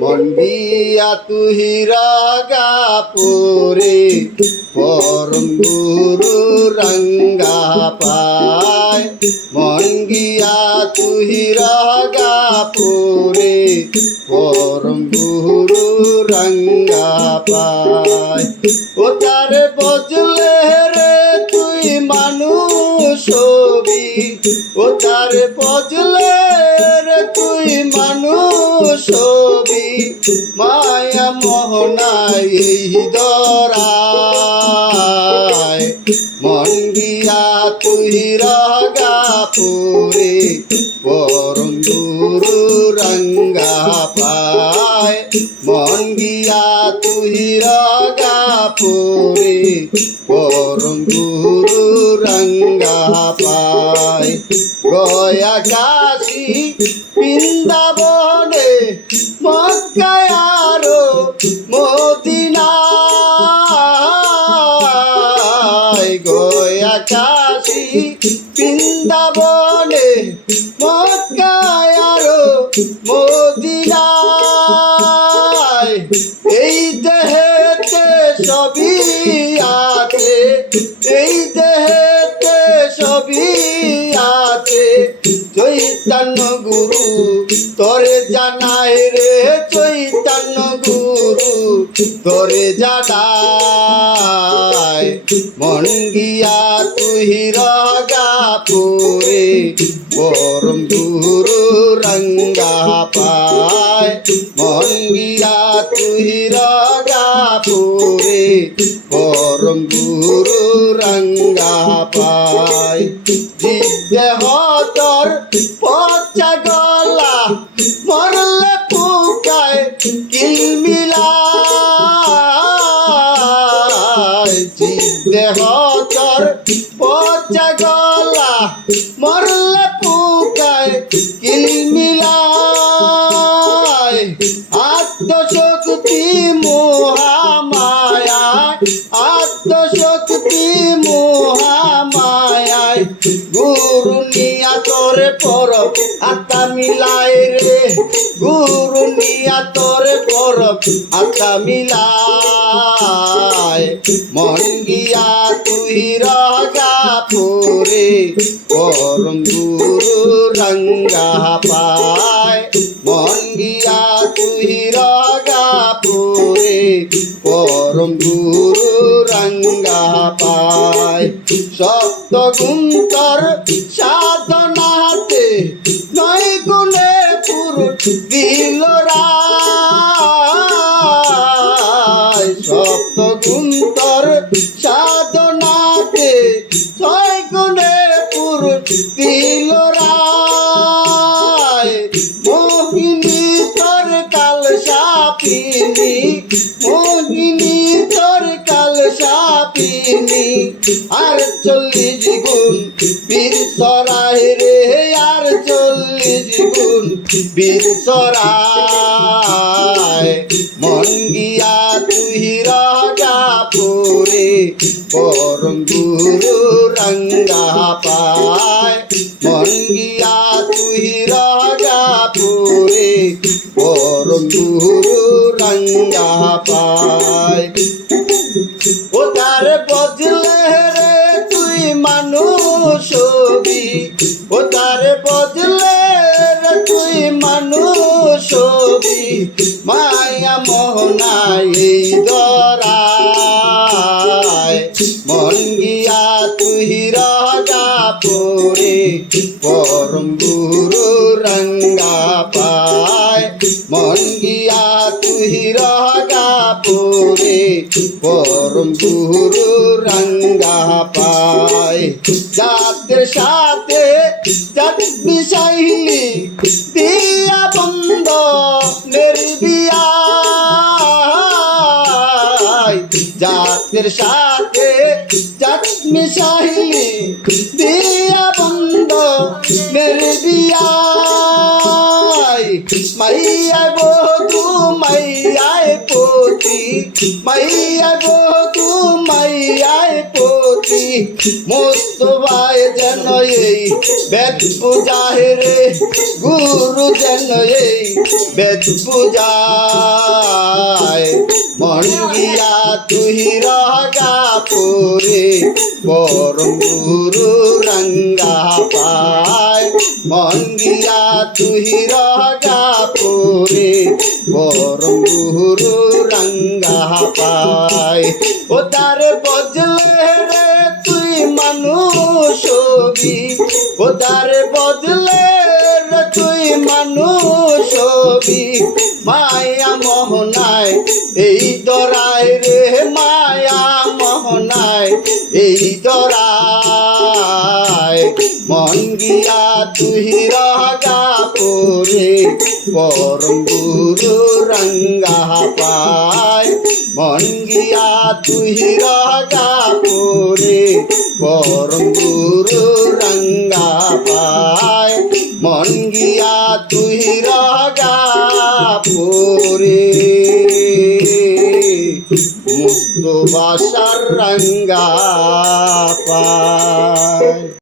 গিয়া তুহি রাগাপুরে পরম গুরু রঙ্গা পায়। গিয়া তুহি রাগাপুরে পরম গুরু রঙ্গা পায়। ও তারে বজলে রে তুই মানুষ হবি ও তারে বজলে রে তুই মানুষ হবি। মায়া মোহনায় এই দরায়। মন গিয়া তুই রাগাপুরে পরম গুরু রঙ্গা পায় মন গিয়া তুই রাগাপুরে পরম গুরু রঙ্গা কাশী বৃন্দাবনে মক্কায় আরও মদিনায় গয়া কাশী বৃন্দাবনে তোরে জানাই মন গিয়া তুহি রাগাপুরে পরম গুরু রঙ্গা পায়। মন গিয়া তুহি রাগাপুরে পরম গুরু রঙ্গা পায়। দেহ তোর পচা পচা গলা মরলে পুকায় কিলমিলায় আত্মশক্তি মোহামায়া আত্মশক্তি মোহামায়ায় গুরু নিয়া তোরে পর আত্মা মিলাই রে। গুরু নিয়া তোরে পর আত্মা মিলাই। মন গিয়া তুই রাগাপুরে পরম গুরু রঙ্গা পায়। মন গিয়া পরম গুরু রঙ্গা পায়। সপ্ত গুন্তর সাধনাতে নয় গুণে পুরুষ মোহিনী তোর কাল সাপিনী, আর চল্লিশ গুণ বীর সরাই রে, আর চল্লিশ গুণ বীর সরাই। মন গিয়া তুই রাজাপুরে পরম গুরু রঙ্গা পায়। মন তার বদলে তুই মানুষ মায়া মোহনাই এই দরায়। মন গিয়া তুই রাজাপুরে পরম গুরু রঙ্গা পায়। মন গিয়া তুই রাগাপুরে পরম গুরু রঙ্গা পায়। যাদের সাথে যাত মিশাইলি দিয়া বন্ধ নির্বিয়া জাতের সাথে জাত মিশাইলি দিয়া বন্ধ নির্বিয়াই মাইয়াই বধু মাইয়াই পতি মাইয়াই বধু মাইয়াই মোস্তফায় যেন এই বেদ পূজায় রে, গুরু যেন এই বেদ পূজায়। মন তুই রগা পুরে, পরম গুরু রঙ্গা পায়। মন তুই রগা পুরে, পরম গুরু রঙ্গা পায়। ও তার তুই মানুষ হবি বদলে তুই মানুষ হবি। মায়া মোহনায়, এই দরায় রে মায়া মোহনায়, এই দরায় মন গিয়া তুই রাগা পরে পরম গুরু রঙ্গা পায়। মন গিয়া তুই রাগা পরে পরম গুরু রঙ্গা পায়। মন গিয়া তুই রাগা মুক্ত বাসার রঙ্গা পায়।